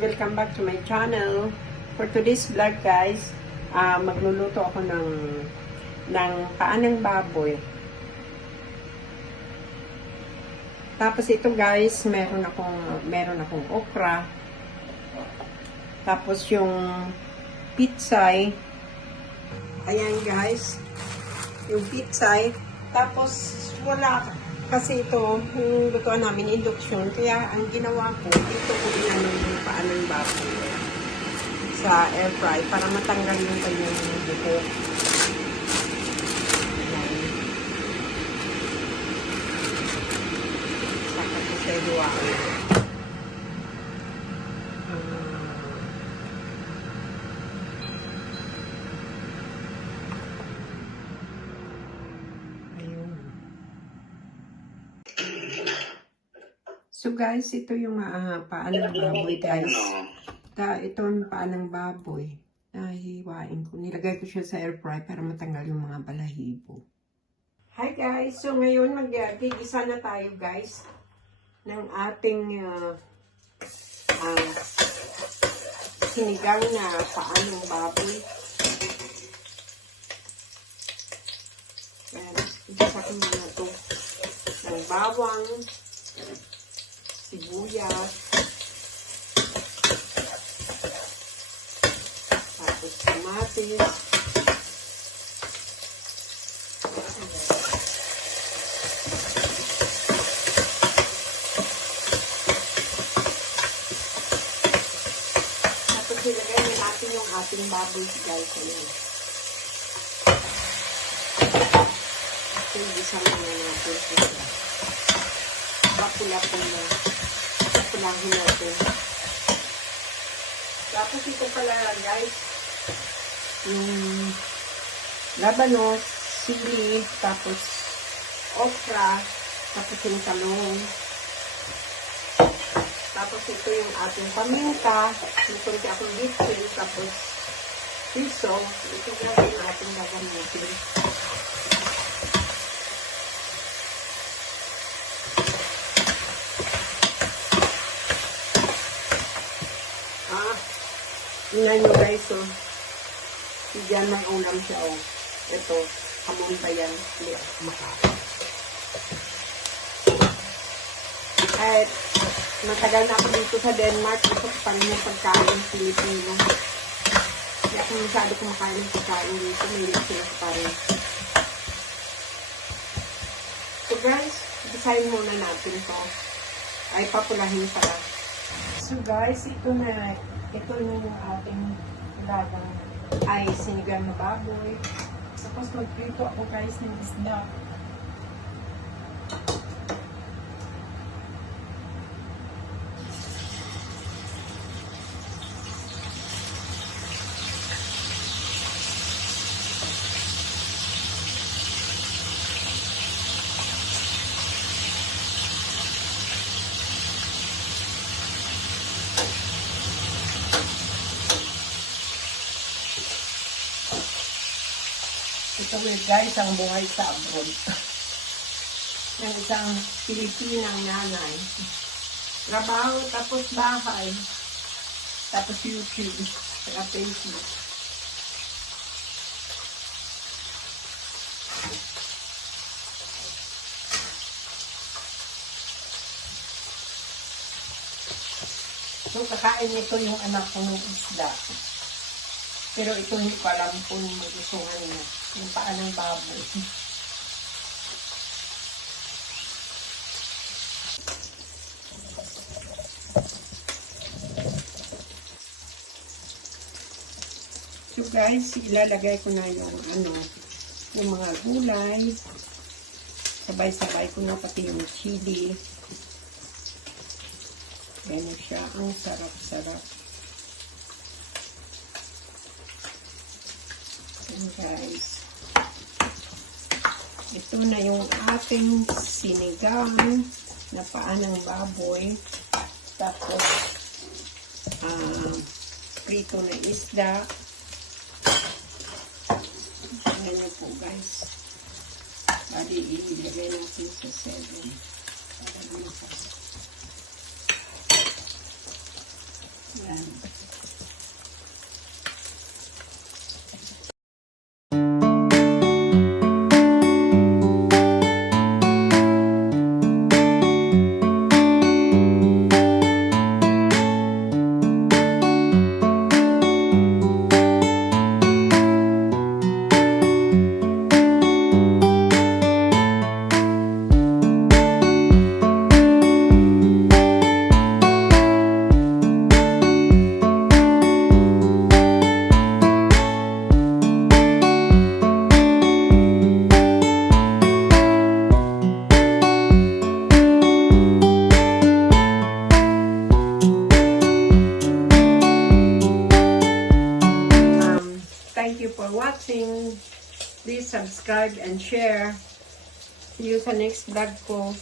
welcome back to my channel. For today's vlog guys, magluluto ako ng paanang baboy. Tapos ito guys, meron akong okra. Tapos yung pitsay. Ayan guys, yung pitsay. Tapos wala kasi ito, yung lutuan namin, induction. Kaya ang ginawa ko, dito ko inano yung paanang baboy sa air fry para matanggal yung kanyang buhok. Ayan. Saka ko siya hiwaan. So guys, ito yung paanang baboy guys. Ito yung paanang baboy. Nahihiwain ko. Nilagay ko siya sa air fry para matanggal yung mga balahibo. Hi guys! So ngayon mag-gigisa na tayo guys ng ating sinigang na paanang baboy. Ayan, gigisa ko muna ito ng bawang, sibuyas, tapos kamatis, tapos ilagay na natin yung ating baboy guys. Ayan. Ito yung isang mga natin sila. Pula-pula. Pulahin natin. Tapos ito pala guys, yung labanos, sili, tapos okra, tapos yung talong. Tapos ito yung ating paminta, ito akong bitsin, tapos piso. Ito yung ating gagamitin. Tingnan nyo guys, oh. Diyan may ulam siya, oh. Ito, hamon pa yan. Hindi, makain. Kahit matagal na ako dito sa Denmark, gusto ko pa rin yung pagkain Pilipino. Hindi ako masyado kumakain ng pagkain dito. May lang sila sa parin. So guys, design muna natin to. Ay, papulahin pala. So guys, ito na yung ating lagang ay sinigang na baboy. Tapos magprito ako guys ng isda. Ito guys, ang buhay sa abroad. Ng isang Pilipinang nanay. Trabaho, tapos bahay. Tapos YouTube. Saka Facebook. So, kakain nito yung anak ko ng isda. Pero ito hindi ko alam kung magustuhan niya. Yung paanang baboy. So guys, ilalagay ko na yung mga gulay. Sabay-sabay ko na pati yung chili. Ganyan siya. Ang sarap-sarap. Guys, ito na yung ating sinigang na paanang baboy, tapos prito na isda. Ganyan po guys, bali ilagay natin sa 7. Yan. Thank you for watching. Please subscribe and share. See you sa next vlog ko.